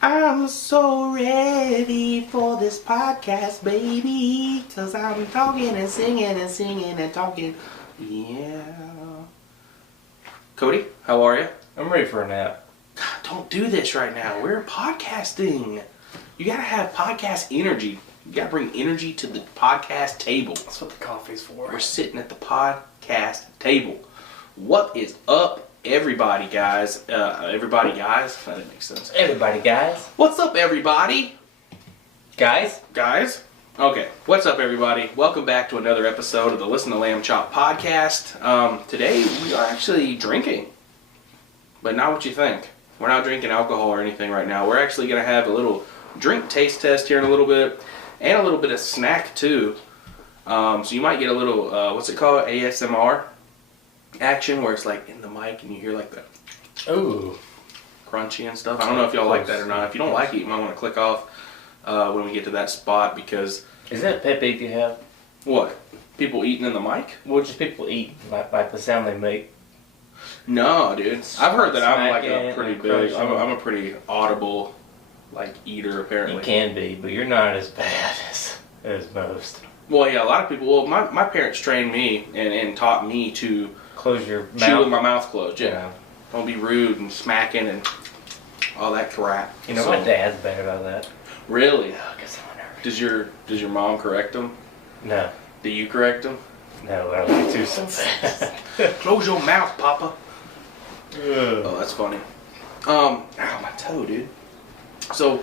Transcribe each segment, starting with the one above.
I'm so ready for this podcast, baby. Cause I'm talking and singing and talking. Yeah. Cody, how are you? I'm ready for a nap. God, don't do this right now. We're podcasting. You gotta have podcast energy. You gotta bring energy to the podcast table. That's what the coffee's for. We're sitting at the podcast table. What is up, everybody, guys? Everybody, guys? That didn't make sense. Everybody, guys. What's up, everybody? Guys? Guys? Okay. What's up, everybody? Welcome back to another episode of the Listen to Lamb Chop podcast. Today, we are actually drinking. But not what you think. We're not drinking alcohol or anything right now. We're actually going to have a little drink taste test here in a little bit. And a little bit of snack, too. So you might get a little, what's it called? ASMR action, where it's like in the mic and you hear like the Ooh. crunchy and stuff. I don't know if y'all like that or not. If you don't like it, you might want to click off when we get to that spot, because... Is that a pet peeve you have? What? People eating in the mic? Well, just people eat, like the sound they make. No, dude. I've heard that I'm like a Smacking pretty and big... crunching. I'm a pretty audible, like, eater, apparently. You can be, but you're not as bad as most. Well, yeah, a lot of people... Well, my parents trained me and taught me to... Close your mouth. Chew with my mouth closed, yeah. Don't be rude and smacking and all that crap. You know, my dad's bad about that. Really? Oh, I guess I'm on her. Does your mom correct him? No. Do you correct him? No, I don't do so fast. Close your mouth, Papa. Ugh. Oh, that's funny. Ow, my toe, dude. So,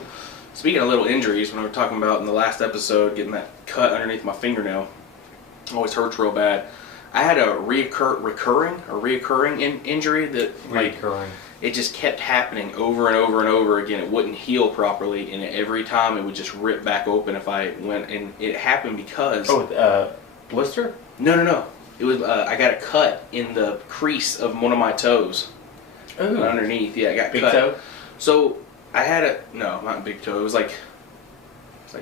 speaking of little injuries, when we were talking about in the last episode, getting that cut underneath my fingernail, always hurts real bad. I had a reoccurring injury that, like, Recurring. it just kept happening over and over and over again. It wouldn't heal properly, and every time it would just rip back open if I went. And it happened because... Oh, blister? No. It was I got a cut in the crease of one of my toes. Ooh. Underneath, yeah, I got Big cut. toe? So I had no, not big toe. It was like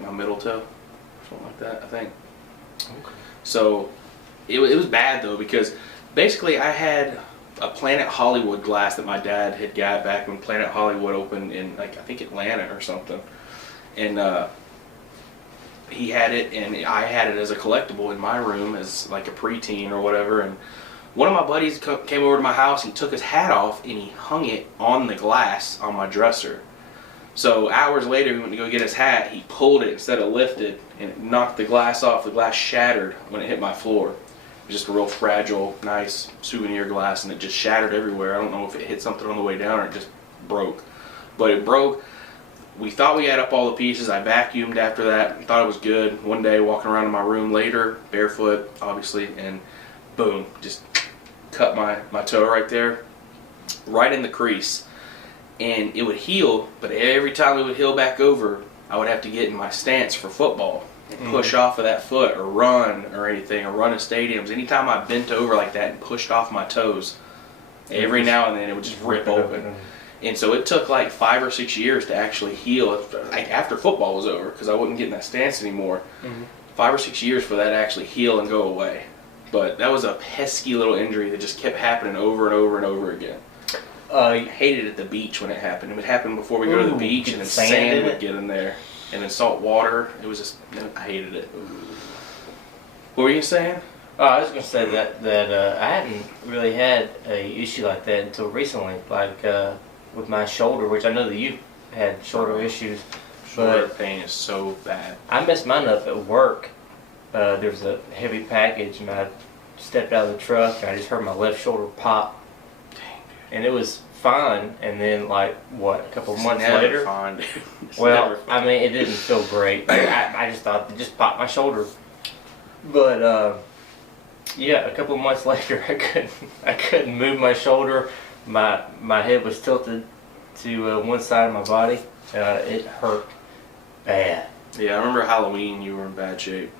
my middle toe, something like that, I think. Okay. So it was bad though, because basically I had a Planet Hollywood glass that my dad had got back when Planet Hollywood opened in, like, I think Atlanta or something, and he had it and I had it as a collectible in my room as like a preteen or whatever. And one of my buddies came over to my house. He took his hat off and he hung it on the glass on my dresser. So hours later, we went to go get his hat. He pulled it instead of lifted, and it knocked the glass off. The glass shattered when it hit my floor. It was just a real fragile, nice souvenir glass, and it just shattered everywhere. I don't know if it hit something on the way down or it just broke. But it broke. We thought we had up all the pieces. I vacuumed after that. Thought it was good. One day, walking around in my room later, barefoot, obviously, and boom, just cut my toe right there, right in the crease. And it would heal, but every time it would heal back over, I would have to get in my stance for football and push off of that foot or run or anything, or run in stadiums. Anytime I bent over like that and pushed off my toes, every now and then it would just rip open. And so it took like 5 or 6 years to actually heal, like after football was over, because I wouldn't get in that stance anymore. 5 or 6 years for that to actually heal and go away. But that was a pesky little injury that just kept happening over and over and over again. I hated it at the beach when it happened. It would happen before we go to the beach, and then sand would get in there, and then salt water. It was just, I hated it. What were you saying? Oh, I was going to say that I hadn't really had a issue like that until recently, like with my shoulder, which I know that you've had shoulder issues. Shoulder pain is so bad. I messed mine up at work. There was a heavy package, and I stepped out of the truck, and I just heard my left shoulder pop. Dang, dude. And it was fine, and then, like, a couple It's months never later? Fine, dude. Well, I mean, it didn't feel great. I just thought it just popped my shoulder. But, yeah, a couple of months later, I couldn't move my shoulder. My head was tilted to one side of my body. It hurt bad. Yeah, I remember Halloween, you were in bad shape.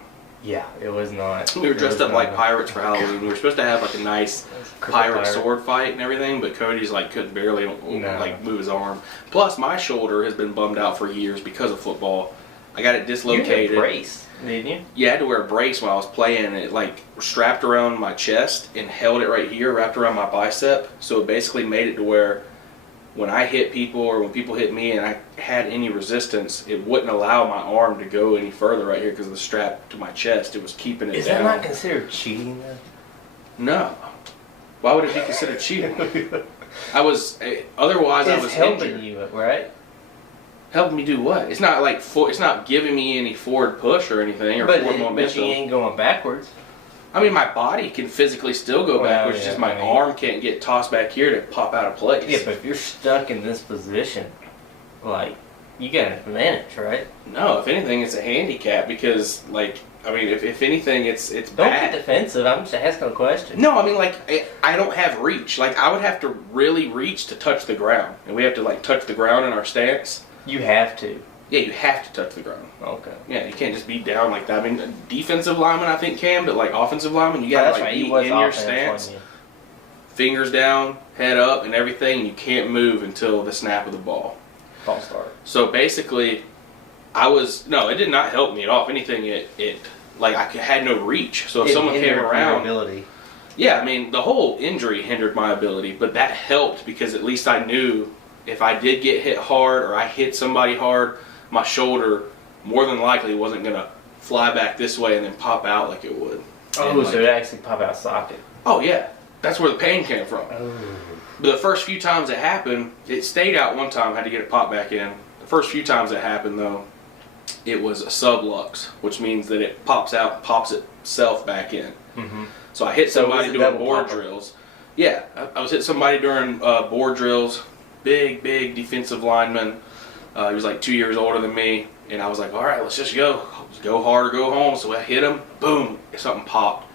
Yeah, it was not. We were dressed up like pirates for Halloween. We were supposed to have like a nice pirate Pirate. sword fight and everything, but Cody's like couldn't barely like move his arm. Plus, my shoulder has been bummed out for years because of football. I got it dislocated. You had a brace, didn't you? Yeah, I had to wear a brace while I was playing. And it like strapped around my chest and held it right here, wrapped around my bicep. So it basically made it to where when I hit people or when people hit me and I had any resistance, it wouldn't allow my arm to go any further right here because of the strap to my chest. It was keeping it Is down. that not considered cheating then? No. Why would it be considered cheating? Otherwise I was helping injured. you, right? Helping me do what? It's not like it's not giving me any forward push or anything or forward momentum. But you ain't going backwards. I mean, my body can physically still go backwards. It's just my arm can't get tossed back here to pop out of place. Yeah, but if you're stuck in this position, like, you got an advantage, right? No, if anything, it's a handicap because, like, I mean, if anything, it's Don't bad. get defensive. I'm just asking a question. No, I mean, like, I don't have reach. Like, I would have to really reach to touch the ground. And we have to, like, touch the ground in our stance. You have to. Yeah, you have to touch the ground. Okay. Yeah, you can't just be down like that. I mean, defensive lineman I think can, but like offensive lineman, you gotta like be in your stance, fingers down, head up, and everything. And you can't move until the snap of the ball. Ball start. So basically, it did not help me at all. If anything, it like I had no reach. So if someone came around, yeah, I mean the whole injury hindered my ability, but that helped because at least I knew if I did get hit hard or I hit somebody hard, my shoulder more than likely wasn't going to fly back this way and then pop out like it would. Oh, so it actually pop out socket. Oh, yeah. That's where the pain came from. Oh. But the first few times it happened, it stayed out one time, had to get it popped back in. The first few times it happened, though, it was a sublux, which means that it pops out and pops itself back in. Mm-hmm. So I hit somebody doing board drills. Yeah, I was hitting somebody during board drills. Big defensive lineman. He was like 2 years older than me, and I was like, all right, let's just go. Let's go hard or go home. So I hit him, boom, something popped.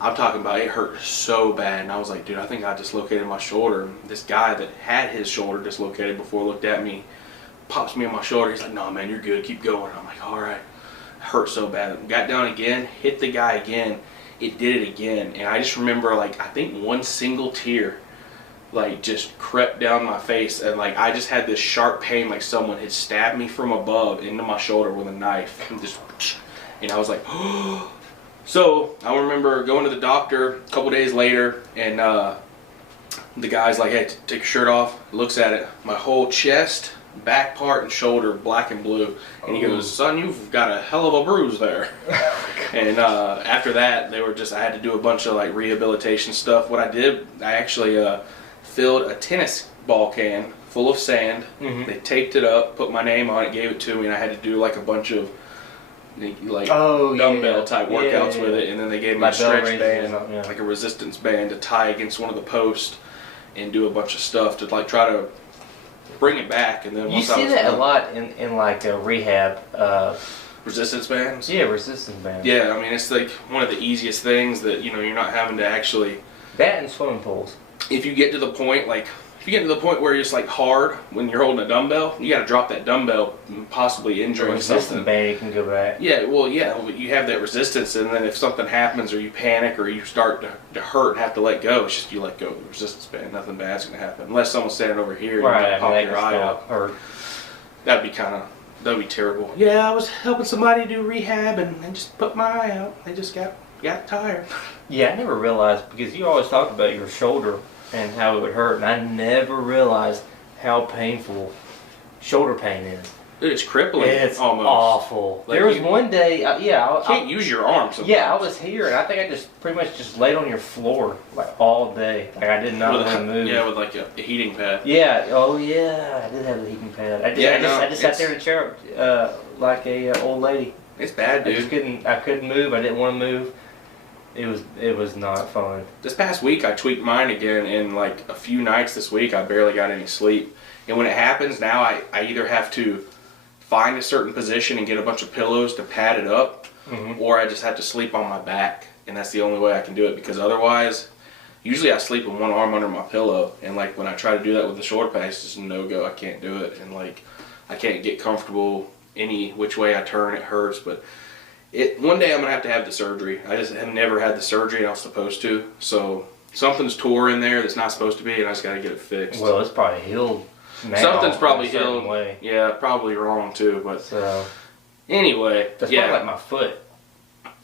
I'm talking about it hurt so bad, and I was like, dude, I think I dislocated my shoulder. And this guy that had his shoulder dislocated before looked at me, pops me on my shoulder. He's like, no, man, you're good. Keep going. I'm like, all right. It hurt so bad. Got down again, hit the guy again. It did it again, and I just remember, like, I think one single tear like just crept down my face, and like I just had this sharp pain like someone had stabbed me from above into my shoulder with a knife, and I was like so I remember going to the doctor a couple days later, and the guy's like, hey, take your shirt off. Looks at it, my whole chest, back part, and shoulder black and blue, and he goes, son, you've got a hell of a bruise there. And after that I had to do a bunch of like rehabilitation stuff. What I did, I actually filled a tennis ball can full of sand. Mm-hmm. They taped it up, put my name on it, gave it to me, and I had to do like a bunch of like dumbbell type workouts with it, and then they gave me a stretch band, like a resistance band to tie against one of the posts, and do a bunch of stuff to like try to bring it back. And then you see that a lot in like a rehab. Resistance bands? Yeah, resistance bands. Yeah, I mean it's like one of the easiest things that you're not having to actually. That and swimming pools. If you get to the point where it's like hard when you're holding a dumbbell, you got to drop that dumbbell, and possibly injuring something. Band, you can go back. Yeah, well, you have that resistance, and then if something happens or you panic or you start to hurt and have to let go, it's just you let go of the resistance band. Nothing bad's gonna happen unless someone's standing over here and you pop your eye out. That'd be terrible. Yeah, I was helping somebody do rehab and just put my eye out. They just got tired. Yeah, I never realized, because you always talk about your shoulder and how it would hurt, and I never realized how painful shoulder pain is. Dude, it's crippling. It's almost awful. like there was one day, you can't use your arms. Yeah, I was here, and I think I just pretty much just laid on your floor like all day. Like I did not want to move. Yeah, with like a heating pad. Yeah. Oh yeah, I did have a heating pad. I just sat there in a chair like a old lady. It's bad, dude. I couldn't move. I didn't want to move. It was not fun. This past week I tweaked mine again, and like a few nights this week I barely got any sleep. And when it happens now, I either have to find a certain position and get a bunch of pillows to pad it up, mm-hmm. or I just have to sleep on my back, and that's the only way I can do it, because otherwise, usually I sleep with one arm under my pillow, and like when I try to do that with the shoulder pad, it's just a no-go. I can't do it, and like I can't get comfortable any which way I turn. It hurts, but one day I'm gonna have to have the surgery. I just have never had the surgery, and I was supposed to, so something's tore in there that's not supposed to be, and I just gotta get it fixed. Well, it's probably healed. Something's probably healed. Way. Yeah, probably wrong too. But anyway, that's probably like my foot.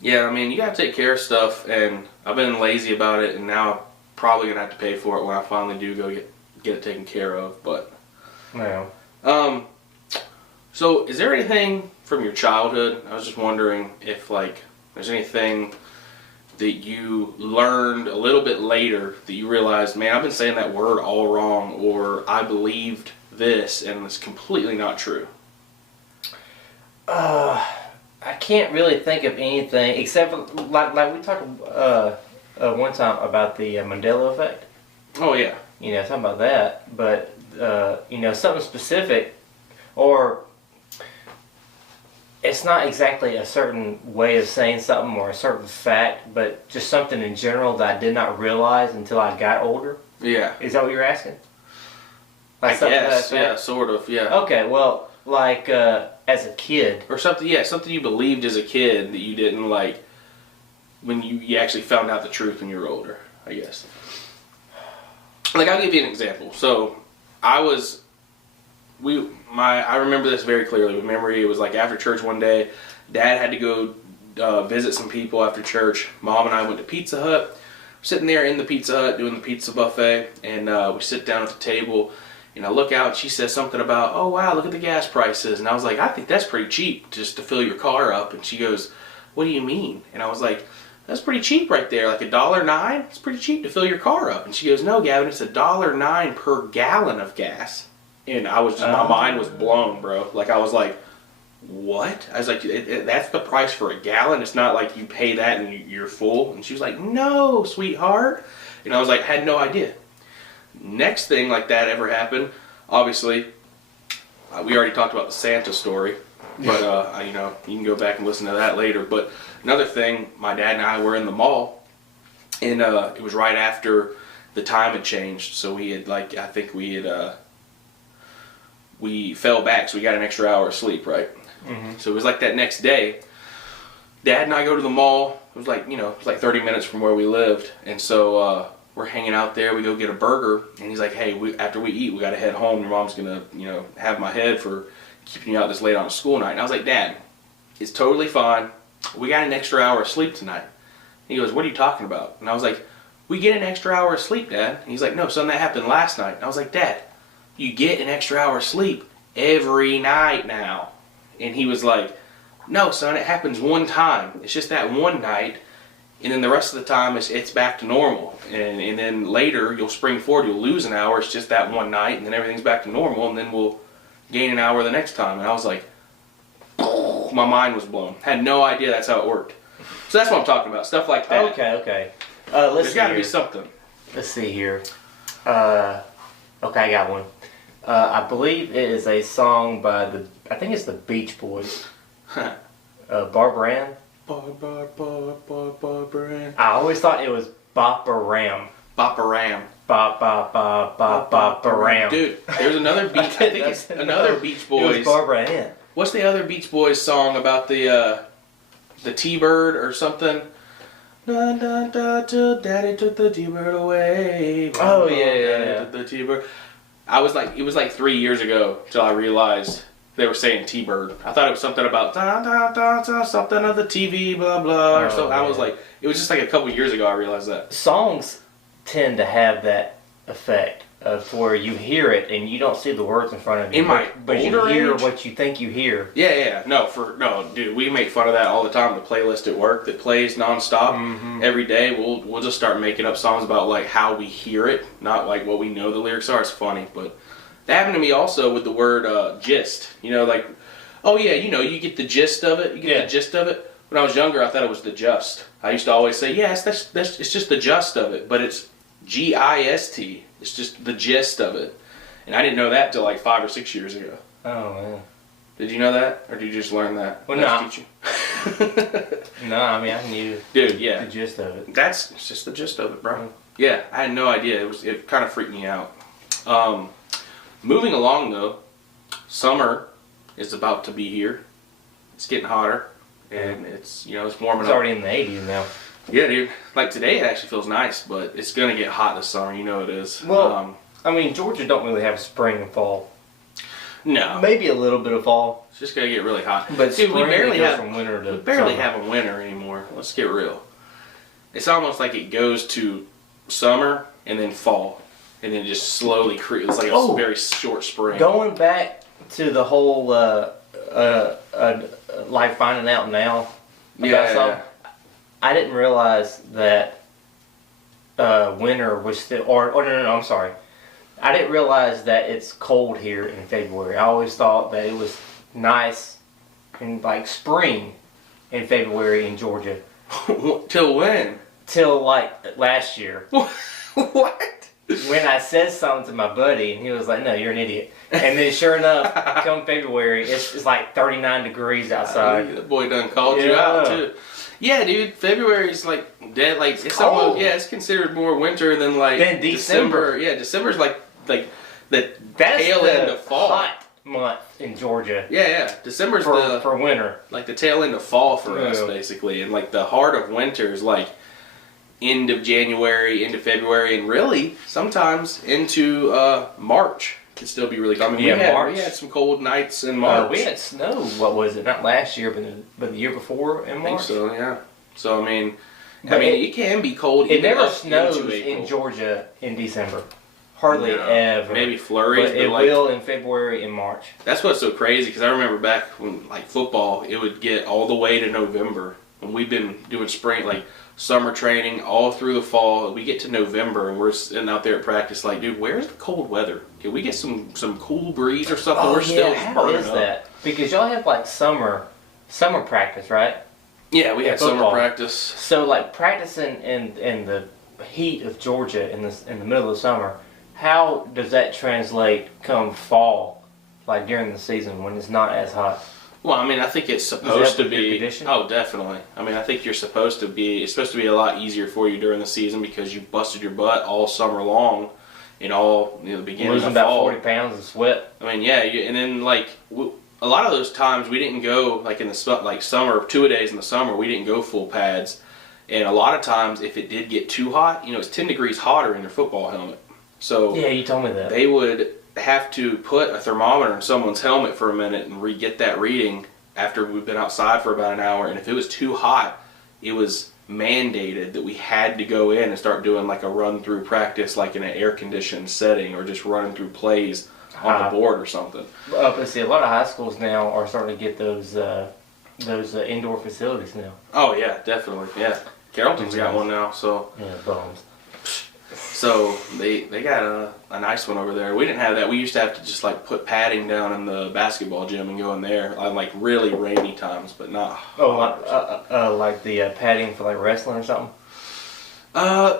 Yeah, I mean, you gotta take care of stuff, and I've been lazy about it, and now I'm probably gonna have to pay for it when I finally do go get it taken care of. But No. So is there anything from your childhood? I was just wondering if like there's anything that you learned a little bit later that you realized, man, I've been saying that word all wrong, or I believed this and it's completely not true. I can't really think of anything except for, like we talked one time about the Mandela effect. Oh yeah. You know, talking about that, but you know, something specific, or it's not exactly a certain way of saying something or a certain fact, but just something in general that I did not realize until I got older. Yeah. Is that what you're asking? I guess, yeah, sort of, yeah. Okay, well, like as a kid. Or something, yeah, something you believed as a kid that you didn't like when you actually found out the truth when you were older, I guess. Like, I'll give you an example. So, I remember this very clearly. With memory, it was like after church one day, Dad had to go visit some people after church. Mom and I went to Pizza Hut. We're sitting there in the Pizza Hut doing the pizza buffet, and we sit down at the table, and I look out, and she says something about, oh wow, look at the gas prices. And I was like, I think that's pretty cheap just to fill your car up. And she goes, what do you mean? And I was like, that's pretty cheap right there, like $1.09. It's pretty cheap to fill your car up. And she goes, no, Gavin, it's $1.09 per gallon of gas. And I was just, my mind was blown, bro. Like, I was like, what? I was like, that's the price for a gallon? It's not like you pay that and you're full? And she was like, no, sweetheart. And I was like, I had no idea. Next thing like that ever happened, obviously, we already talked about the Santa story. But, you know, you can go back and listen to that later. But another thing, my dad and I were in the mall, and it was right after the time had changed. So we had, like, I think we had, we fell back, so we got an extra hour of sleep, right? Mm-hmm. So it was like that next day. Dad and I go to the mall. It was like, you know, it was like 30 minutes from where we lived. And so we're hanging out there. We go get a burger. And he's like, hey, after we eat, we got to head home. Your mom's going to, you know, have my head for keeping you out this late on a school night. And I was like, Dad, it's totally fine. We got an extra hour of sleep tonight. He goes, what are you talking about? And I was like, we get an extra hour of sleep, Dad. And he's like, no, son, that happened last night. And I was like, Dad, you get an extra hour of sleep every night now. And he was like, no, son, it happens one time. It's just that one night, and then the rest of the time it's back to normal. And then later you'll spring forward, you'll lose an hour. It's just that one night, and then everything's back to normal, and then we'll gain an hour the next time. And I was like, my mind was blown. Had no idea that's how it worked. So that's what I'm talking about, stuff like that. Okay. There's got to be something. Let's see here. Okay, I got one. I believe it is a song by I think it's the Beach Boys. Barbara Ann. Barbara Ann. I always thought it was Boppa Ram. Boppa Ram. Boppa Ram. Dude, there's another Beach. I think it's another Beach Boys. It was Barbara Ann. What's the other Beach Boys song about the T-Bird or something? Dun, dun, dun, dun, Daddy took the T-Bird away. Oh yeah. Daddy took the T-Bird. It was like 3 years ago till I realized they were saying T-Bird. I thought it was something about dun, dun, dun, dun, something of the TV, blah blah, or something. I was like, it was just like a couple years ago I realized that. Songs tend to have that effect of where you hear it and you don't see the words in front of you. But you hear what you think you hear. Yeah. No, dude, we make fun of that all the time. The playlist at work that plays nonstop every day. We'll just start making up songs about like how we hear it, not like what we know the lyrics are. It's funny, but that happened to me also with the word gist. You know, like, oh yeah, you know, you get the gist of it. You get the gist of it. When I was younger, I thought it was the just. I used to always say, yes, it's just the just of it, but it's GIST. It's just the gist of it. And I didn't know that till like 5 or 6 years ago. Oh, man. Did you know that? Or did you just learn that? Well, no. Teach you? No, I mean, I knew Dude, yeah. the gist of it. It's just the gist of it, bro. Yeah, I had no idea. It kind of freaked me out. Moving along, though, summer is about to be here. It's getting hotter. And it's, you know, it's warming up. It's already in the 80s now. Yeah, dude. Like today it actually feels nice, but it's going to get hot this summer. You know it is. Well, I mean, Georgia don't really have spring and fall. No. Maybe a little bit of fall. It's just going to get really hot. But dude, we barely have from winter to have a winter anymore. Let's get real. It's almost like it goes to summer and then fall. and then just slowly it's like a very short spring. Going back to the whole like finding out now about something, I didn't realize that winter was still, or no, I'm sorry. I didn't realize that it's cold here in February. I always thought that it was nice and like spring in February in Georgia. Till when? Till like last year. What? When I said something to my buddy, and he was like, "No, you're an idiot." And then, sure enough, come February, it's like 39 degrees outside. That boy done called you out too. Yeah, dude. February's like dead. Like it's almost, it's considered more winter than December. Yeah, December's like the That's tail end of fall. Hot month in Georgia. Yeah. December's for winter. Like the tail end of fall for us, basically, and like the heart of winter is like end of January, into February, and really sometimes into March. It'd still be really cold. I mean, March. We had some cold nights in March. We had snow. What was it? Not last year, but the year before in March. I think so. Yeah. So I mean, it can be cold. It never snows in Georgia in December. Hardly ever. Maybe flurries, but it will in February and March. That's what's so crazy, because I remember back when like football, it would get all the way to November, and we've been doing spring like summer training all through the fall. We get to November and we're sitting out there at practice like, dude, where's the cold weather? Can we get some cool breeze or something? We're still how is that? Because y'all have like summer practice, right? Yeah, we had summer practice. So like practicing in the heat of Georgia in the middle of the summer, how does that translate come fall, like during the season when it's not as hot? Well, I mean, I think it's supposed to be. Oh, definitely. I mean, I think it's supposed to be a lot easier for you during the season because you busted your butt all summer long, the beginning losing of fall. About 40 pounds of sweat. I mean, yeah, and then like a lot of those times we didn't go like in the summer, 2-a-days in the summer, we didn't go full pads, and a lot of times if it did get too hot, it's 10 degrees hotter in your football helmet. So yeah, you told me that they would have to put a thermometer in someone's helmet for a minute and get that reading after we've been outside for about an hour. And if it was too hot, it was mandated that we had to go in and start doing like a run through practice, like in an air conditioned setting, or just running through plays on the board or something. But see, a lot of high schools now are starting to get those indoor facilities now. Oh yeah, definitely. Yeah, Carrollton's got one now. So yeah, bums. So they got a nice one over there. We didn't have that. We used to have to just like put padding down in the basketball gym and go in there on like really rainy times, but not. Like the padding for like wrestling or something.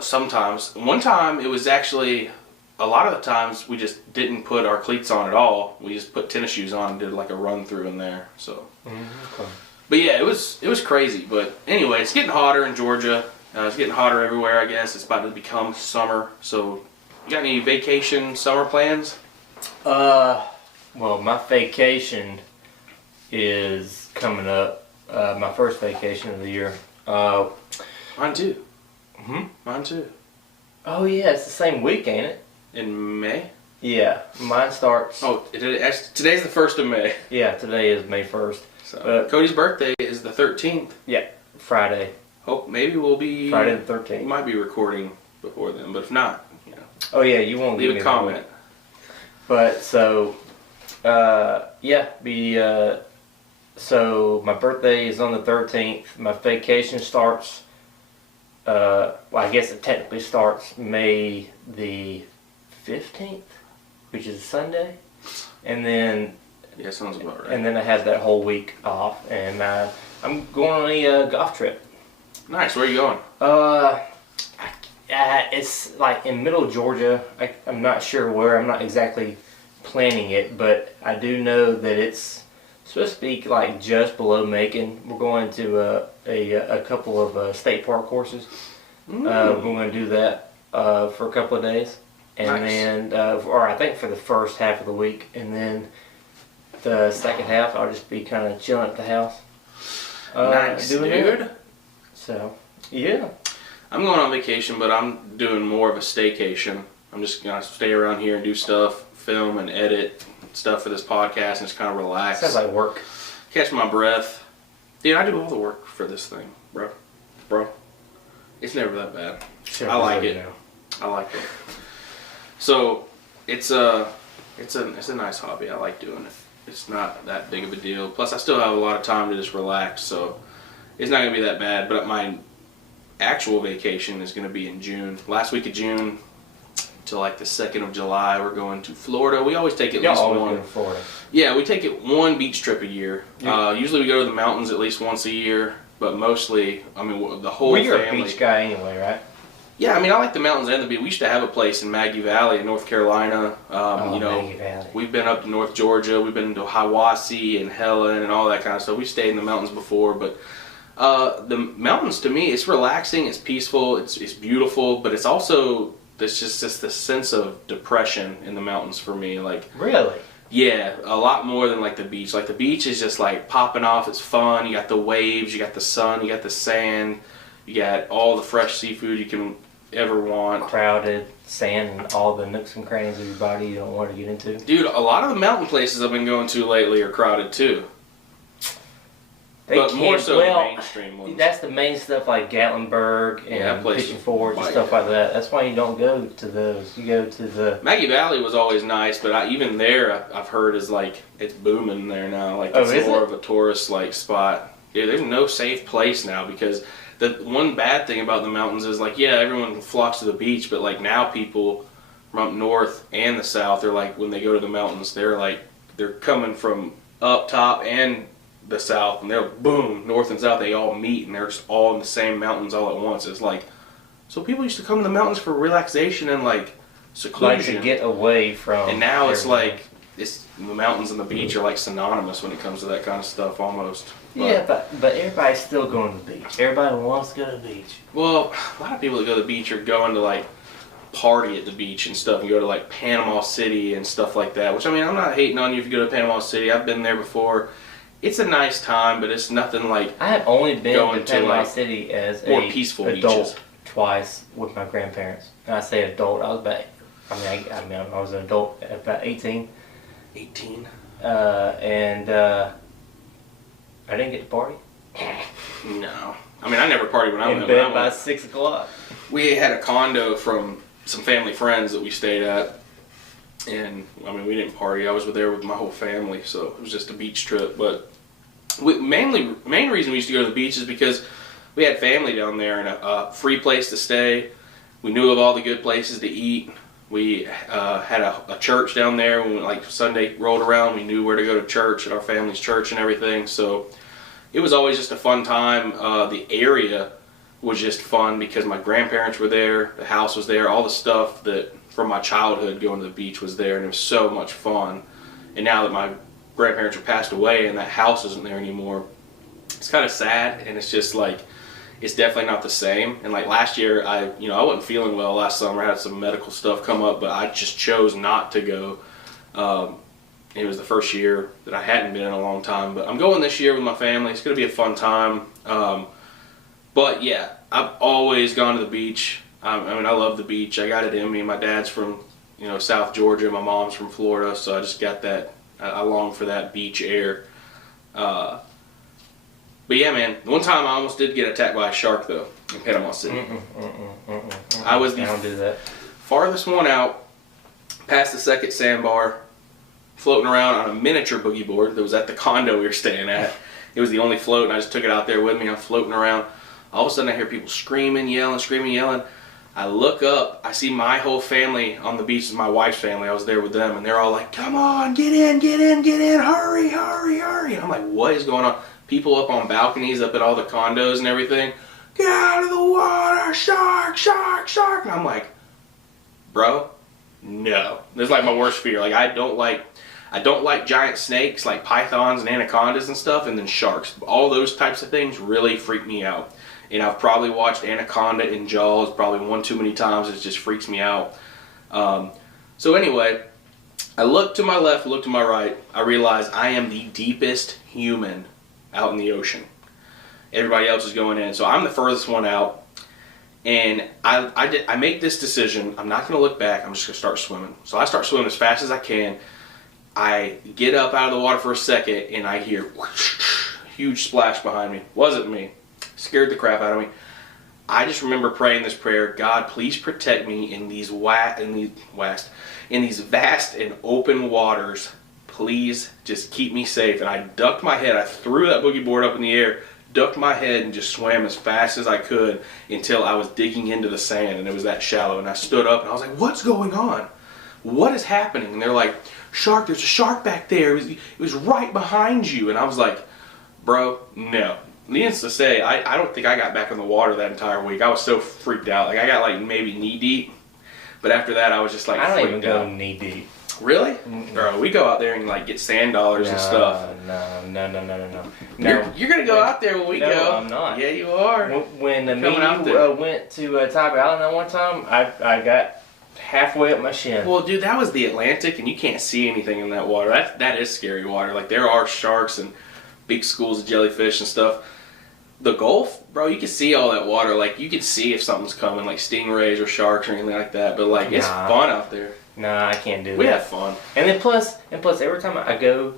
Sometimes. One time it was actually, a lot of the times we just didn't put our cleats on at all. We just put tennis shoes on and did like a run through in there. So. Okay. But yeah, it was crazy. But anyway, it's getting hotter in Georgia. It's getting hotter everywhere, I guess. It's about to become summer. So, you got any vacation summer plans? Well, my vacation is coming up. My first vacation of the year. Mine too. Mine too. Oh yeah, it's the same week, ain't it? In May? Yeah, mine starts. Oh, today's the 1st of May. Yeah, today is May 1st. So Cody's birthday is the 13th. Yeah, Friday. Hope maybe we'll be Friday the 13th. We might be recording before then, but if not, Oh yeah, you won't leave a comment. But so, so my birthday is on the 13th. My vacation starts. Well, I guess it technically starts May the 15th, which is a Sunday, and then. Yeah, sounds about right. And then I have that whole week off, and I'm going on a golf trip. Nice. Where are you going? It's like in middle Georgia. I'm not sure where. I'm not exactly planning it, but I do know that it's supposed to be like just below Macon. We're going to a couple of state park courses. We're going to do that for a couple of days, and then, or I think for the first half of the week, and then the second half I'll just be kind of chilling at the house. Nice, dude. So, yeah. I'm going on vacation, but I'm doing more of a staycation. I'm just going to stay around here and do stuff, film and edit stuff for this podcast, and just kind of relax. Sounds like work. Catch my breath. Dude, I do all the work for this thing, bro. It's never that bad. I like it. I like it. So it's a nice hobby. I like doing it. It's not that big of a deal. Plus, I still have a lot of time to just relax, so it's not gonna be that bad. But my actual vacation is gonna be in June. Last week of June to like the 2nd of July, we're going to Florida. We always take at least always one. go to Florida. Yeah, we take it one beach trip a year. Yeah. Usually we go to the mountains at least once a year, but mostly, I mean, the whole Well, you're family. a beach guy anyway, right? Yeah, I mean, I like the mountains and the beach. We used to have a place in Maggie Valley in North Carolina. Maggie Valley. We've been up to North Georgia. We've been to Hiwassee and Helen and all that kind of stuff. We've stayed in the mountains before, but the mountains to me, it's relaxing, it's peaceful, it's beautiful, but it's also there's just this sense of depression in the mountains for me. Like, really? yeah, a lot more than like the beach. Like the beach is just like popping off. It's fun. You got the waves, you got the sun, you got the sand, you got all the fresh seafood you can ever want. Crowded, sand, and all the nooks and crannies of your body you don't want to get into. Dude, a lot of the mountain places I've been going to lately are crowded too. But more so the mainstream ones. That's the main stuff like Gatlinburg and Pigeon Forge and stuff like that. That's why you don't go to those. You go to the... Maggie Valley was always nice, but even there I've heard is like, it's booming there now. Like it's more of a tourist like spot. Dude, there's no safe place now because the one bad thing about the mountains is like, yeah, everyone flocks to the beach, but like now people from up north and the south, they're like, when they go to the mountains, they're coming from up top and the south, and they're boom, north and south, they all meet and they're just all in the same mountains all at once. It's like, so people used to come to the mountains for relaxation and like seclusion, like to get away from, and now it's like the mountains and the beach are like synonymous when it comes to that kind of stuff almost. Yeah, but everybody's still going to the beach. Everybody wants to go to the beach. Well, a lot of people that go to the beach are going to like party at the beach and stuff, and go to like Panama City and stuff like that, which, I mean, I'm not hating on you if you go to Panama City. I've been there before. It's a nice time, but it's nothing like I have only been to Panama like City as more a peaceful adult beaches. Twice with my grandparents. And I say adult, I was about, I was an adult at about 18. 18? And I didn't get to party. No. I mean, I never partied when I went. In bed by 6 o'clock. We had a condo from some family friends that we stayed at. And, I mean, we didn't party. I was there with my whole family, so it was just a beach trip. But main reason we used to go to the beach is because we had family down there and a free place to stay. We knew of all the good places to eat. We had a church down there. When like Sunday rolled around, we knew where to go to church at our family's church and everything. So it was always just a fun time. The area was just fun because my grandparents were there. The house was there. All the stuff that from my childhood going to the beach was there, and it was so much fun. And now that my grandparents are passed away and that house isn't there anymore, it's kind of sad, and it's just like, it's definitely not the same. And like last year, I wasn't feeling well last summer. I had some medical stuff come up, but I just chose not to go. It was the first year that I hadn't been in a long time, but I'm going this year with my family. It's going to be a fun time. But yeah, I've always gone to the beach. I mean, I love the beach. I got it in me. My dad's from, South Georgia. My mom's from Florida, so I just got that. I long for that beach air. But yeah, man, one time I almost did get attacked by a shark, though, in Panama City. I was the farthest one out, past the second sandbar, floating around on a miniature boogie board that was at the condo we were staying at. It was the only float, and I just took it out there with me. I'm floating around. All of a sudden, I hear people screaming, yelling. I look up, I see my whole family on the beach. It's my wife's family. I was there with them, and they're all like, come on, get in, hurry. And I'm like, what is going on? People up on balconies, up at all the condos and everything. Get out of the water, shark. And I'm like, bro, no. This is like my worst fear. Like, I don't like giant snakes, like pythons and anacondas and stuff, and then sharks. All those types of things really freak me out. And I've probably watched Anaconda in Jaws probably one too many times. It just freaks me out. So anyway, I look to my left, look to my right. I realize I am the deepest human out in the ocean. Everybody else is going in. So I'm the furthest one out. And I make this decision. I'm not going to look back. I'm just going to start swimming. So I start swimming as fast as I can. I get up out of the water for a second, and I hear whoosh, huge splash behind me. Wasn't me. Scared the crap out of me. I just remember praying this prayer: God, please protect me in these vast and open waters. Please just keep me safe. And I ducked my head. I threw that boogie board up in the air, ducked my head, and just swam as fast as I could until I was digging into the sand, and it was that shallow. And I stood up and I was like, "What's going on? What is happening?" And they're like, "Shark, there's a shark back there. It was right behind you." And I was like, "Bro, no." Needless to say, I don't think I got back in the water that entire week. I was so freaked out. Like, I got like maybe knee deep. But after that, I was just like I don't even freaked out. go knee deep. Really? Mm-mm. Bro, we go out there and like get sand dollars and stuff. No. You're gonna go out there when we go. No, I'm not. Yeah, you are. When me Coming out and there. you went to Tiber Island that one time, I got halfway up my shin. Well, dude, that was the Atlantic, and you can't see anything in that water. That is scary water. Like, there are sharks and big schools of jellyfish and stuff. The Gulf, bro, you can see all that water. Like, you can see if something's coming, like stingrays or sharks or anything like that. But like, it's fun out there. Nah, I can't do that. We have fun. And then plus, every time I go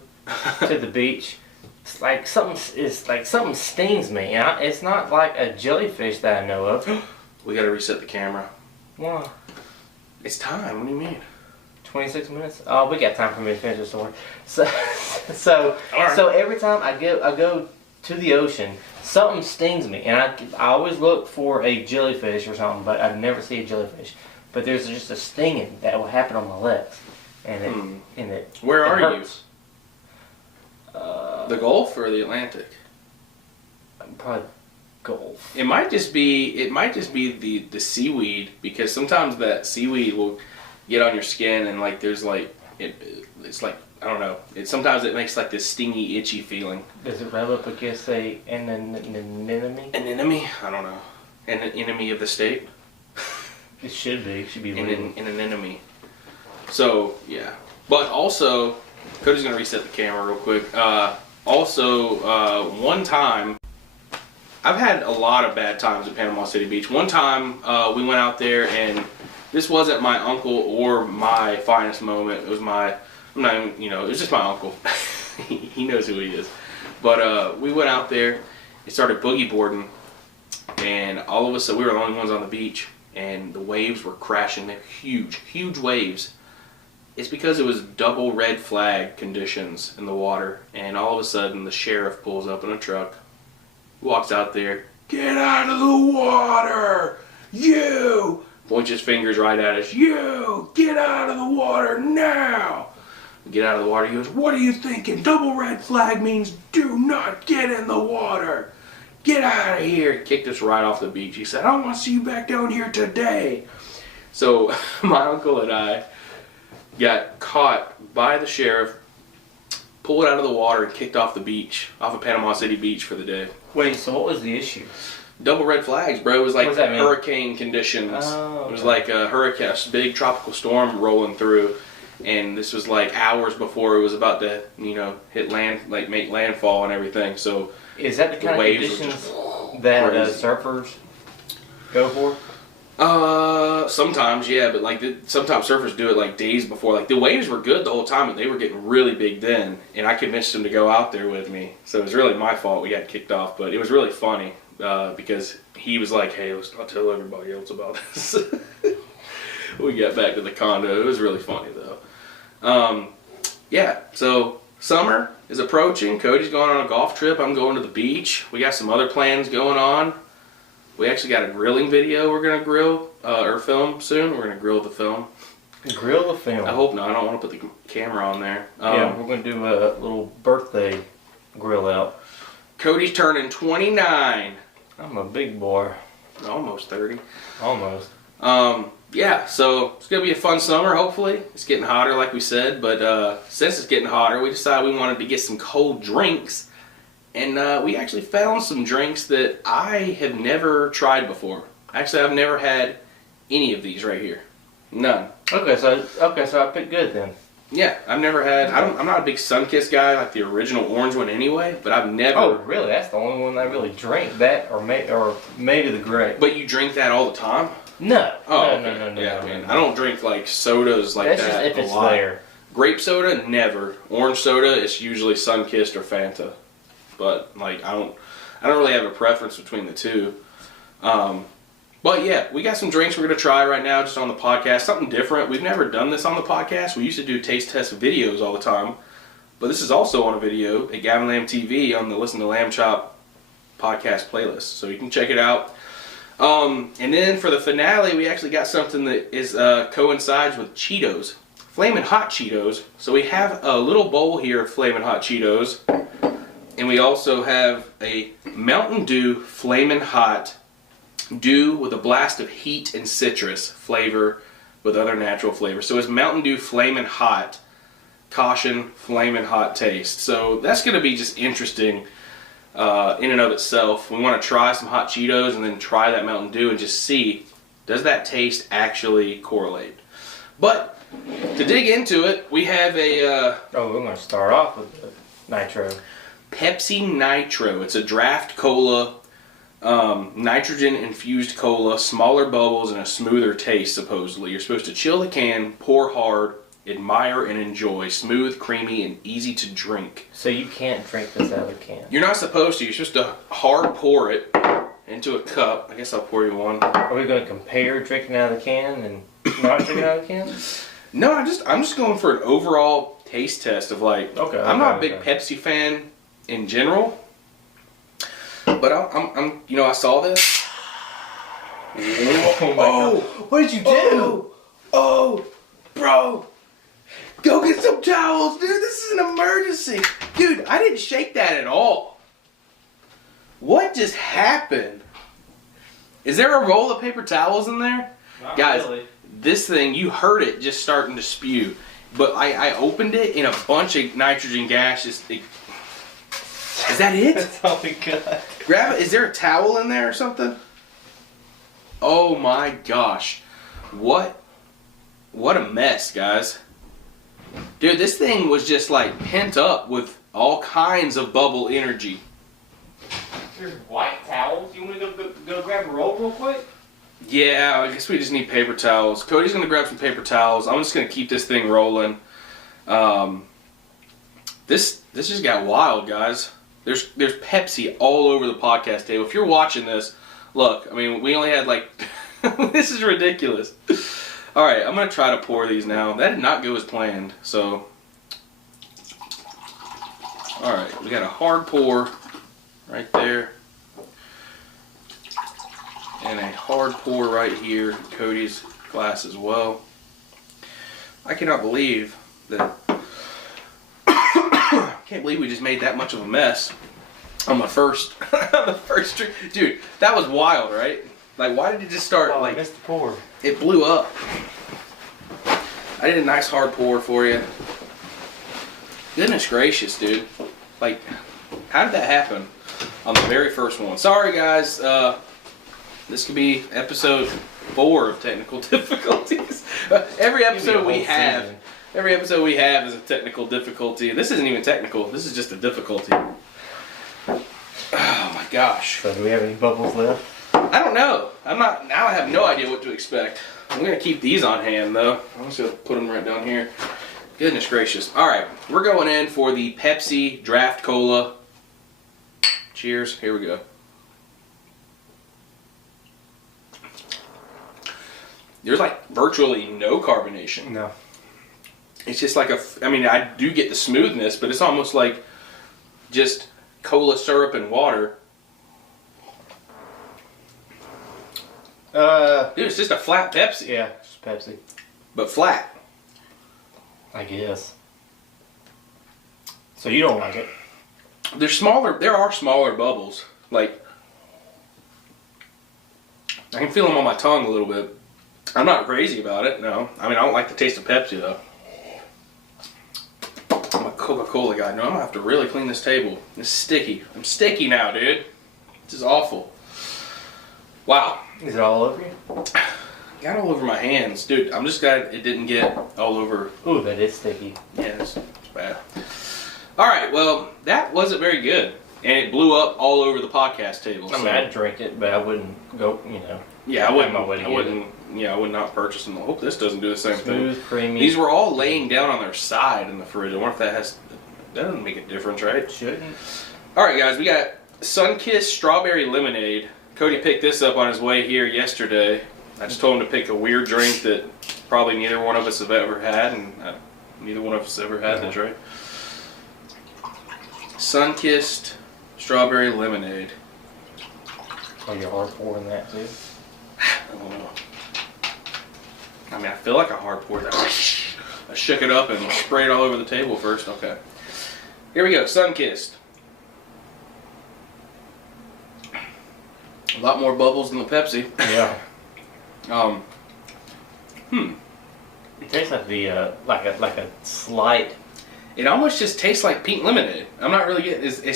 to the beach, it's like something stings me. And it's not like a jellyfish that I know of. We gotta reset the camera. Why? It's time. What do you mean? 26 minutes? Oh, we got time for me to finish the story. So Right. so every time I go to the ocean, something stings me, and I always look for a jellyfish or something, but I never see a jellyfish. But there's just a stinging that will happen on my legs, and it Where are hurts. you? The Gulf or the Atlantic? Probably Gulf. It might just be the seaweed, because sometimes that seaweed will get on your skin and like there's like it's like, I don't know. Sometimes it makes like this stingy, itchy feeling. Does it rub up against an enemy? An enemy? I don't know. An enemy of the state? It should be. It should be an enemy. So yeah, but also Cody's gonna reset the camera real quick. One time, I've had a lot of bad times at Panama City Beach. One time we went out there, and this wasn't my uncle or my finest moment. It was it was just my uncle. He knows who he is. But we went out there and started boogie boarding, and all of a sudden we were the only ones on the beach. And the waves were crashing. They're huge, huge waves. It's because it was double red flag conditions in the water. And all of a sudden, the sheriff pulls up in a truck, walks out there, "Get out of the water! You!" Points his fingers right at us. "You! Get out of the water now!" We get out of the water. He goes, "What are you thinking? Double red flag means do not get in the water. Get out of here." He kicked us right off the beach. He said, "I don't want to see you back down here today." So my uncle and I got caught by the sheriff, pulled out of the water, and kicked off the beach, off of Panama City Beach for the day. Wait, so what was the issue? Double red flags, bro. It was like What does that mean? hurricane conditions. Oh, okay. It was like a hurricane, a big tropical storm rolling through. And this was like hours before it was about to, hit land, like make landfall and everything. So is that the kind of waves were conditions just that crazy. surfers go for? Sometimes, yeah, but like sometimes surfers do it like days before. Like the waves were good the whole time, but they were getting really big then, and I convinced them to go out there with me. So it was really my fault we got kicked off, but it was really funny because he was like, "Hey, I'll tell everybody else about this." We got back to the condo. It was really funny though. Yeah, so summer is approaching. Cody's going on a golf trip. I'm going to the beach. We got some other plans going on. We actually got a grilling video we're going to grill or film soon. We're going to grill the film. Grill the film? I hope not. I don't want to put the camera on there. Yeah, we're going to do a little birthday grill out. Cody's turning 29. I'm a big boy. Almost 30. Almost. Yeah, so it's going to be a fun summer, hopefully. It's getting hotter, like we said, but since it's getting hotter, we decided we wanted to get some cold drinks, and we actually found some drinks that I have never tried before. Actually, I've never had any of these right here. None. Okay, so I picked good then. Yeah, I've never had. I'm not a big Sunkist guy, like the original orange one anyway. But I've never. Oh, really? That's the only one I really drink. That or maybe the grape. But you drink that all the time? No. Oh, no, okay. no. Yeah, man. I don't drink like sodas like That's that. just if a it's lot. there. Grape soda, never. Orange soda, it's usually Sunkist or Fanta. But like I don't really have a preference between the two. But yeah, we got some drinks we're going to try right now just on the podcast. Something different. We've never done this on the podcast. We used to do taste test videos all the time. But this is also on a video at Gavin Lamb TV on the Listen to Lamb Chop podcast playlist. So you can check it out. And then for the finale, we actually got something that is coincides with Cheetos. Flamin' Hot Cheetos. So we have a little bowl here of Flamin' Hot Cheetos. And we also have a Mountain Dew Flamin' Hot Dew with a blast of heat and citrus flavor with other natural flavors. So it's Mountain Dew Flamin' Hot. Caution, Flamin' Hot taste. So that's going to be just interesting in and of itself. We want to try some hot Cheetos and then try that Mountain Dew and just see, does that taste actually correlate? But to dig into it, we have a... we're going to start off with the Nitro. Pepsi Nitro. It's a draft cola, nitrogen-infused cola, smaller bubbles, and a smoother taste, supposedly. You're supposed to chill the can, pour hard, admire and enjoy. Smooth, creamy, and easy to drink. So you can't drink this out of the can? You're not supposed to. You're supposed to hard pour it into a cup. I guess I'll pour you one. Are we going to compare drinking out of the can and not drinking out of the can? No, I'm just going for an overall taste test of like. Okay. I'm not a big Pepsi fan in general, but I'm you know, I saw this. Oh, what did you do? Oh, bro. Go get some towels, dude. This is an emergency. Dude, I didn't shake that at all. What just happened? Is there a roll of paper towels in there? Not Guys, really. This thing, you heard it just starting to spew. But I opened it and a bunch of nitrogen gas is that it? That's all we got. Grab it. Is there a towel in there or something? Oh my gosh. What a mess, guys. Dude, this thing was just like pent up with all kinds of bubble energy. There's white towels. You want to go grab a roll real quick? Yeah, I guess we just need paper towels. Cody's going to grab some paper towels. I'm just going to keep this thing rolling. This just got wild, guys. There's Pepsi all over the podcast table. If you're watching this, look, I mean, we only had like... This is ridiculous. All right, I'm going to try to pour these now. That did not go as planned, so... All right, we got a hard pour right there. And a hard pour right here in Cody's glass as well. I cannot believe that... I can't believe we just made that much of a mess on the first drink. Dude, that was wild, right? Like, why did it just start, like... I missed the pour. It blew up. I did a nice hard pour for you. Goodness gracious, dude. Like, how did that happen on the very first one? Sorry, guys. This could be episode 4 of technical difficulties. Every episode we have is a technical difficulty. This isn't even technical. This is just a difficulty. Oh my gosh. So do we have any bubbles left? I don't know. Now I have no idea what to expect. I'm going to keep these on hand, though. I'm just going to put them right down here. Goodness gracious. All right. We're going in for the Pepsi Draft Cola. Cheers. Here we go. There's like virtually no carbonation. No. It's just like I mean, I do get the smoothness, but it's almost like just cola syrup and water. Dude, it's just a flat Pepsi. Yeah, just Pepsi. But flat. I guess. So you don't like it? There are smaller bubbles. Like, I can feel them on my tongue a little bit. I'm not crazy about it, no. I mean, I don't like the taste of Pepsi, though. I'm a Coca-Cola guy. No, I'm going to have to really clean this table. It's sticky. I'm sticky now, dude. This is awful. Wow. Is it all over you? Got all over my hands. Dude, I'm just glad it didn't get all over. Ooh, that is sticky. Yeah, it's bad. Alright, well, that wasn't very good. And it blew up all over the podcast table. I mean, I'd drink it, but I wouldn't go, Yeah, I wouldn't. my way to I get wouldn't. Yeah, I would not purchase them. I hope this doesn't do the same thing. Smooth, creamy. These were all laying down on their side in the fridge. I wonder if that doesn't make a difference, right? Shouldn't. All right, guys, we got Sunkist Strawberry Lemonade. Cody picked this up on his way here yesterday. I just told him to pick a weird drink that probably neither one of us have ever had, and neither one of us ever had the drink. Sun-kissed strawberry lemonade. Are you hard pouring that too? I don't know. I mean, I feel like a hard pour that. I shook it up and sprayed it all over the table first. Okay. Here we go. Sun-kissed. A lot more bubbles than the Pepsi. Yeah. It tastes like the like a slight. It almost just tastes like pink lemonade. I'm not really getting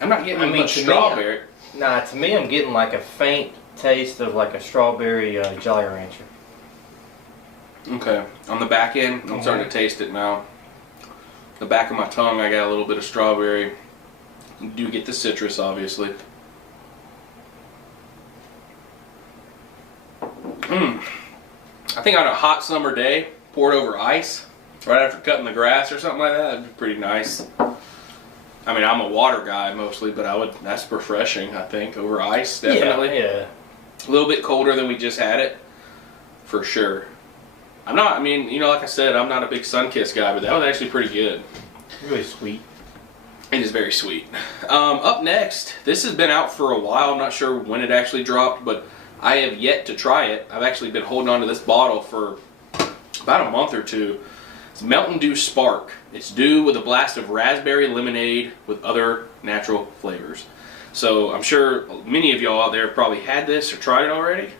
I'm not getting much strawberry. Nah, to me, I'm getting like a faint taste of like a strawberry Jolly Rancher. Okay, on the back end, I'm starting to taste it now. The back of my tongue, I got a little bit of strawberry. You do get the citrus, obviously. I think on a hot summer day, pour it over ice, right after cutting the grass or something like that. That'd be pretty nice. I mean, I'm a water guy mostly, but that's refreshing, I think, over ice, definitely. Yeah. A little bit colder than we just had it, for sure. I mean, you know, like I said, I'm not a big Sun-kissed guy, but that was actually pretty good. Really sweet. It is very sweet. Up next, this has been out for a while. I'm not sure when it actually dropped, but I have yet to try it. I've actually been holding on to this bottle for about a month or two. It's Mountain Dew Spark. It's Dew with a blast of raspberry lemonade with other natural flavors. So I'm sure many of y'all out there have probably had this or tried it already.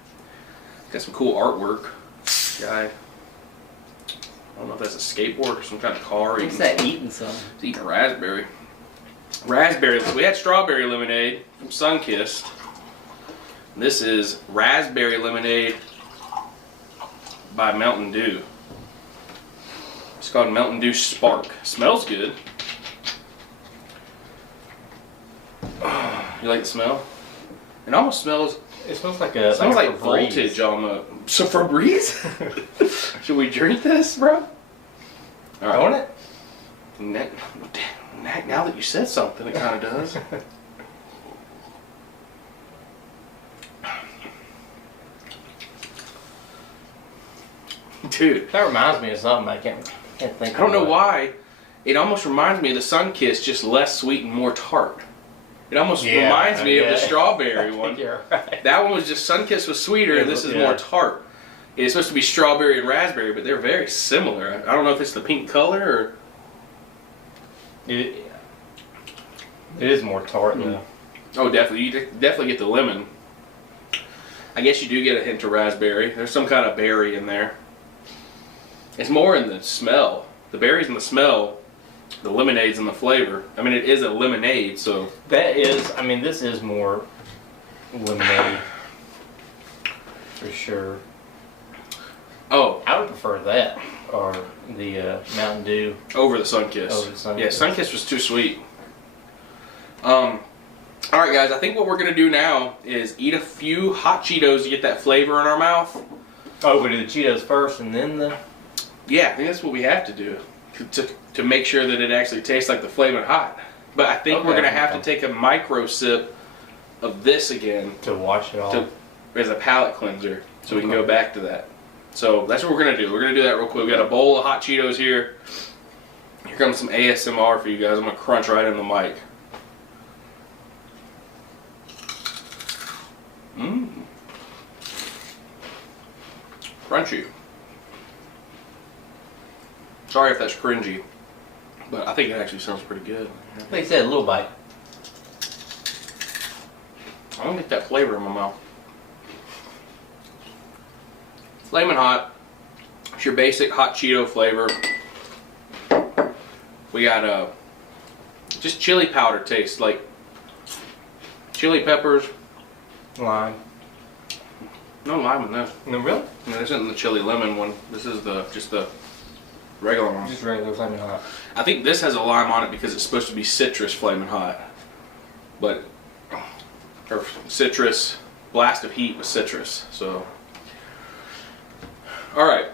Got some cool artwork. Guy. I don't know if that's a skateboard or some kind of car. What's that eating something? It's eating a raspberry. Raspberry. We had strawberry lemonade from Sun-kissed. This is raspberry lemonade by Mountain Dew. It's called Mountain Dew Spark. Smells good. You like the smell? It almost smells. It smells like It smells like voltage on the. So Febreze? Should we drink this, bro? All right. Don't it? Now that you said something, it kind of does. Dude, that reminds me of something. I can't think. I don't know why. It almost reminds me of the Sun-kissed, just less sweet and more tart. It almost reminds me of the strawberry one. You're right. That one was just Sun-kissed was sweeter, and this is more tart. It's supposed to be strawberry and raspberry, but they're very similar. I don't know if it's the pink color or. It is more tart though. Oh, definitely. You definitely get the lemon. I guess you do get a hint of raspberry. There's some kind of berry in there. It's more in the smell. The berries in the smell, the lemonade's in the flavor. I mean, it is a lemonade, so. That is, I mean, this is more lemonade. For sure. Oh. I would prefer that, or the Mountain Dew. Over the Sun-kissed. Over the Sun-kissed. Yeah, Sun-kissed was too sweet. Alright guys, I think what we're going to do now is eat a few hot Cheetos to get that flavor in our mouth. Oh, we do the Cheetos first and then the... Yeah, I think that's what we have to do to make sure that it actually tastes like the Flamin' Hot. But I think we're going to have to take a micro sip of this again. To wash it off. As a palate cleanser, so we can go back to that. So that's what we're going to do. We're going to do that real quick. We got a bowl of hot Cheetos here. Here comes some ASMR for you guys. I'm going to crunch right in the mic. Mmm. Crunchy. Sorry if that's cringy, but I think it actually sounds pretty good. Like you said, a little bite. I want to get that flavor in my mouth. Flamin' Hot. It's your basic hot Cheeto flavor. We got just chili powder taste, like chili peppers. Lime. No lime in this. No, really? No, this isn't the chili lemon one. This is just the regular one. Just regular Flamin' Hot. I think this has a lime on it because it's supposed to be citrus Flamin' Hot. But, or citrus, blast of heat with citrus, so. Alright,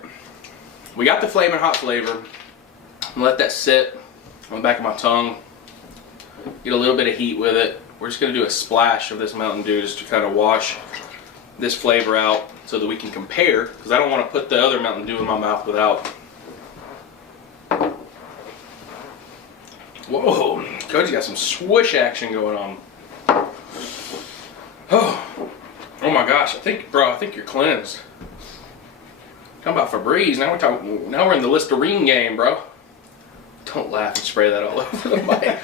we got the Flamin' Hot flavor. I'm gonna let that sit on the back of my tongue. Get a little bit of heat with it. we're just gonna do a splash of this Mountain Dew just to kind of wash this flavor out so that we can compare, because I don't want to put the other Mountain Dew in my mouth without. Whoa, Cody's got some swish action going on. Oh my gosh, I think you're cleansed. Talking about Febreze, now we're in the Listerine game, bro. Don't laugh and spray that all over the mic.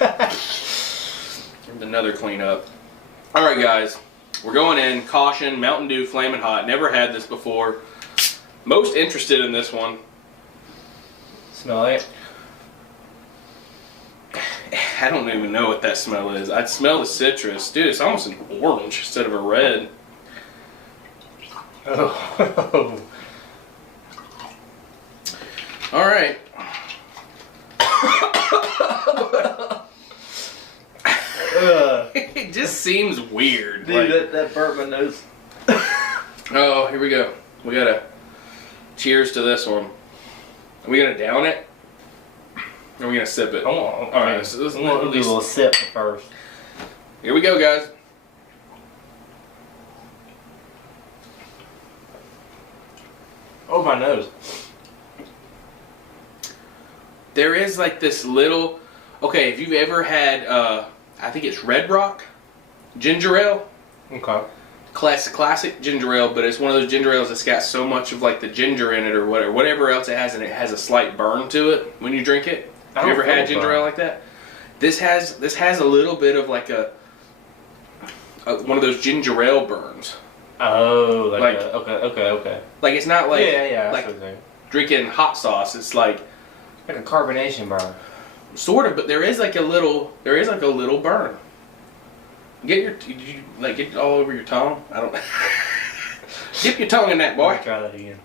Another cleanup. All right, guys, we're going in. Caution, Mountain Dew, flaming hot. Never had this before. Most interested in this one. Smell it? I don't even know what that smell is. I'd smell the citrus. Dude, it's almost an orange instead of a red. Oh. All right. It just seems weird. Dude, like, that burnt my nose. Oh, here we go. We gotta cheers to this one. Are we gonna down it? Or are we gonna sip it? All right, let's do a little sip first. Here we go, guys. Oh, my nose. There is like this little. Okay, if you've ever had, I think it's Red Rock ginger ale. Okay. Classic ginger ale, but it's one of those ginger ales that's got so much of like the ginger in it or whatever else it has, and it has a slight burn to it when you drink it. Have you ever had ginger ale like that? This has a little bit of like a one of those ginger ale burns. Oh, okay. Like it's not like like drinking hot sauce. It's like a carbonation burn. Sort of, but there is like a little burn. Get it all over your tongue. I don't. Dip your tongue in that, boy. Let me try that again.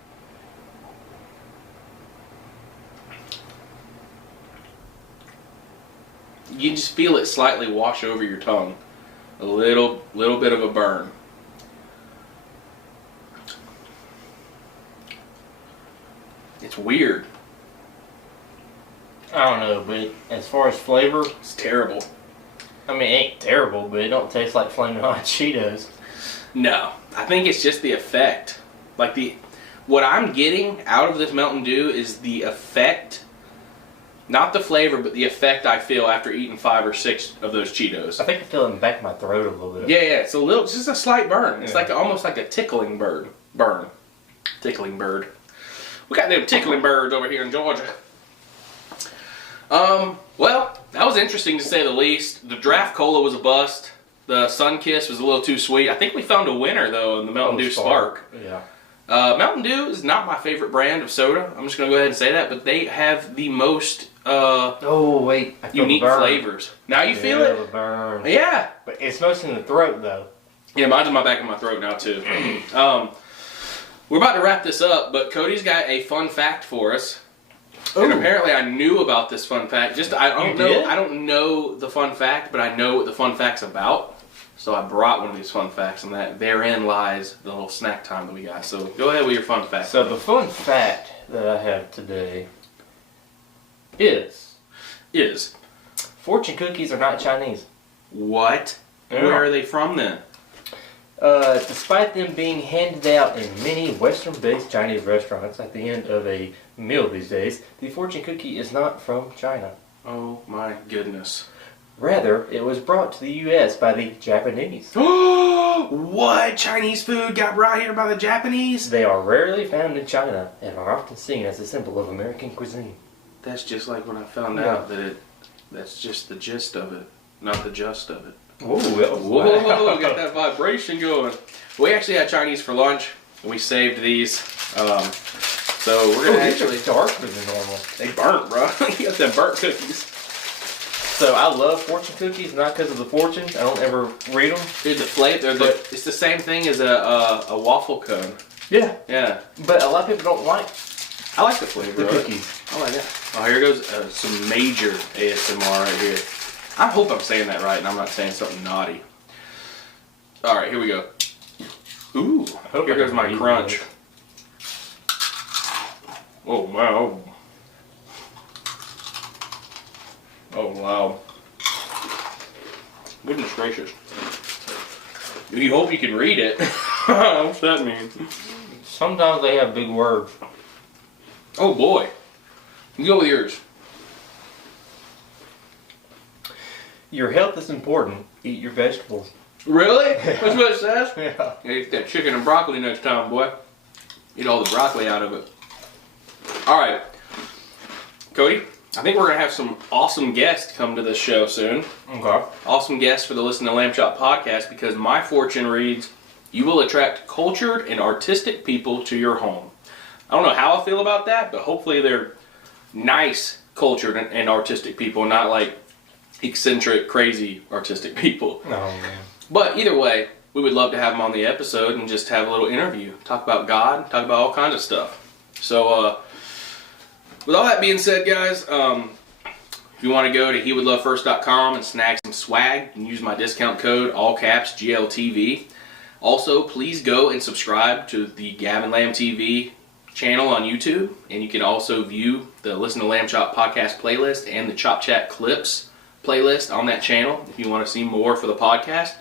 You just feel it slightly wash over your tongue. A little bit of a burn. It's weird. I don't know, but as far as flavor, It's terrible. I mean, it ain't terrible, but it don't taste like Flamin' Hot Cheetos. No, I think it's just the effect. Like what I'm getting out of this Mountain Dew is the effect, not the flavor, but the effect I feel after eating 5 or 6 of those Cheetos. I think I feel it in the back of my throat a little bit. Yeah, it's just a slight burn. It's like almost like a tickling burn. Tickling bird. We got them tickling birds over here in Georgia. Well, that was interesting to say the least. The Draft Cola was a bust. The Sunkiss was a little too sweet. I think we found a winner though in the Mountain Dew Spark. Yeah. Mountain Dew is not my favorite brand of soda. I'm just gonna go ahead and say that, but they have the most unique flavors. Now you feel it? The burn. Yeah. But it's mostly in the throat though. Yeah, mine's in my back of my throat now too. We're about to wrap this up, but Cody's got a fun fact for us. Ooh. And apparently I knew about this fun fact. I don't know the fun fact, but I know what the fun fact's about. So I brought one of these fun facts, and that therein lies the little snack time that we got. So go ahead with your fun fact. So the fun fact that I have today is fortune cookies are not Chinese. What? Yeah. Where are they from then? Despite them being handed out in many Western-based Chinese restaurants at the end of a meal these days, the fortune cookie is not from China. Oh my goodness. Rather, it was brought to the U.S. by the Japanese. What? Chinese food got brought here by the Japanese? They are rarely found in China and are often seen as a symbol of American cuisine. That's just like when I found out that that's just the gist of it, not the just of it. Whoa, that was whoa, got that vibration going. We actually had Chinese for lunch, and we saved these. So we're going to actually... These are darker than normal. They burnt, bro. You got them burnt cookies. So I love fortune cookies, not because of the fortune. I don't ever read them. Dude, the flavor, it's the same thing as a waffle cone. Yeah. Yeah. But a lot of people don't like I like the flavor the of cookies. it. I like it. Oh, here goes some major ASMR right here. I hope I'm saying that right and I'm not saying something naughty. Alright, here we go. Ooh, here goes my crunch. Oh, wow. Oh, wow. Goodness gracious. You hope you can read it. What's that mean? Sometimes they have big words. Oh boy. You go with yours. Your health is important. Eat your vegetables. Really? That's what it says? Yeah. Eat that chicken and broccoli next time, boy. Eat all the broccoli out of it. Alright. Cody, I think we're going to have some awesome guests come to this show soon. Okay. Awesome guests for the Listen to Lamb Chop podcast, because my fortune reads, you will attract cultured and artistic people to your home. I don't know how I feel about that, but hopefully they're nice, cultured, and artistic people, not like eccentric, crazy, artistic people. Oh, man. But either way, we would love to have them on the episode and just have a little interview. Talk about God, talk about all kinds of stuff. So, with all that being said, guys, if you want to go to hewouldlovefirst.com and snag some swag, you can use my discount code, all caps, GLTV. Also, please go and subscribe to the Gavin Lamb TV channel on YouTube. And you can also view the Listen to Lamb Chop podcast playlist and the Chop Chat Clips playlist on that channel if you want to see more for the podcast.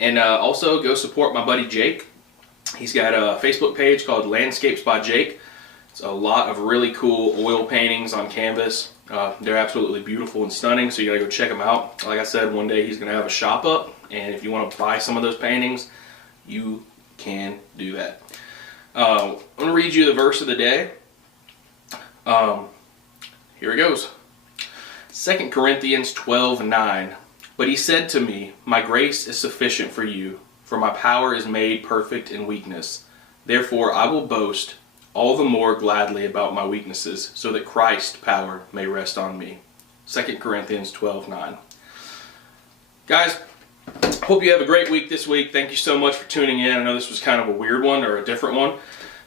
And also go support my buddy Jake. He's got a Facebook page called Landscapes by Jake. It's a lot of really cool oil paintings on canvas. They're absolutely beautiful and stunning, so you gotta go check them out. Like I said, one day he's gonna have a shop up, and if you want to buy some of those paintings, you can do that. I'm gonna read you the verse of the day. Here it goes. 2 Corinthians 12:9. But he said to me, my grace is sufficient for you, for my power is made perfect in weakness. Therefore I will boast all the more gladly about my weaknesses, so that Christ's power may rest on me. 2 Corinthians 12:9. Guys, hope you have a great week this week. Thank you so much for tuning in. I know this was kind of a weird one, or a different one.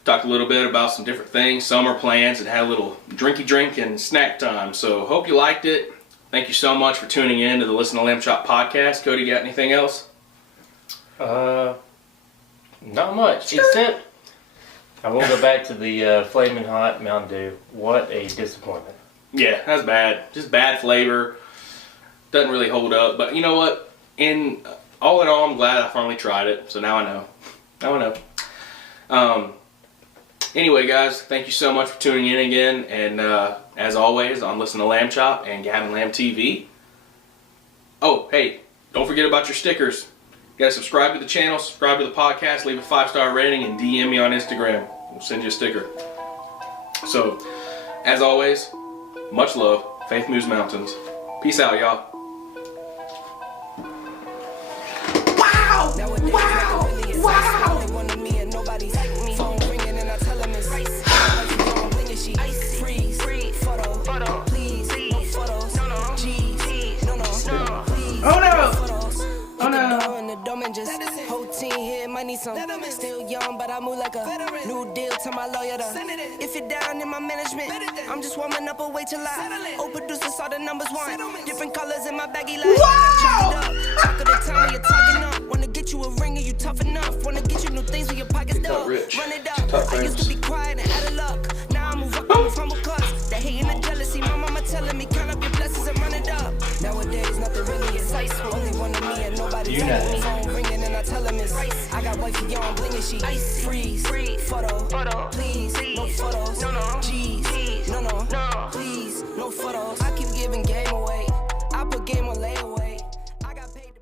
Talked a little bit about some different things, summer plans, and had a little drinky drink and snack time. So hope you liked it. Thank you so much for tuning in to the Listen to Lamb Chop podcast. Cody, got anything else? Not much, except I will go back to the Flamin' Hot Mountain Dew. What a disappointment. Yeah, that's bad. Just bad flavor. Doesn't really hold up. But you know what? All in all, I'm glad I finally tried it. So now I know. Now I know. Anyway, guys, thank you so much for tuning in again. And as always, on Listen to Lamb Chop and Gavin Lamb TV. Oh, hey, don't forget about your stickers. You gotta subscribe to the channel, subscribe to the podcast, leave a 5-star rating, and DM me on Instagram. We'll send you a sticker. So, as always, much love. Faith moves mountains. Peace out, y'all. Wow! Wow! Wow! Oh no! Oh no! Whole team here might need some. Still young, but I move like a new deal to my lawyer. If you're down in my management, I'm just warming up a way till I. Oh, producers saw the numbers one. Different colors in my baggy light. Wow! Talk of the time when you're talking up. Wanna get you a ring and you tough enough. Wanna get you new things when your pockets dull. Run it up. I used to be quiet and out of luck. Now I move up, I move humble cause. The hate and the jealousy, my mama telling me count up your blessings and run it up. Nowadays nothing really is only one of me and nobody else. Me phone ringing and I tell him it's I got wifey on blinging she freeze photo please no photos G's no please no photos. I keep giving game away. I put game on later.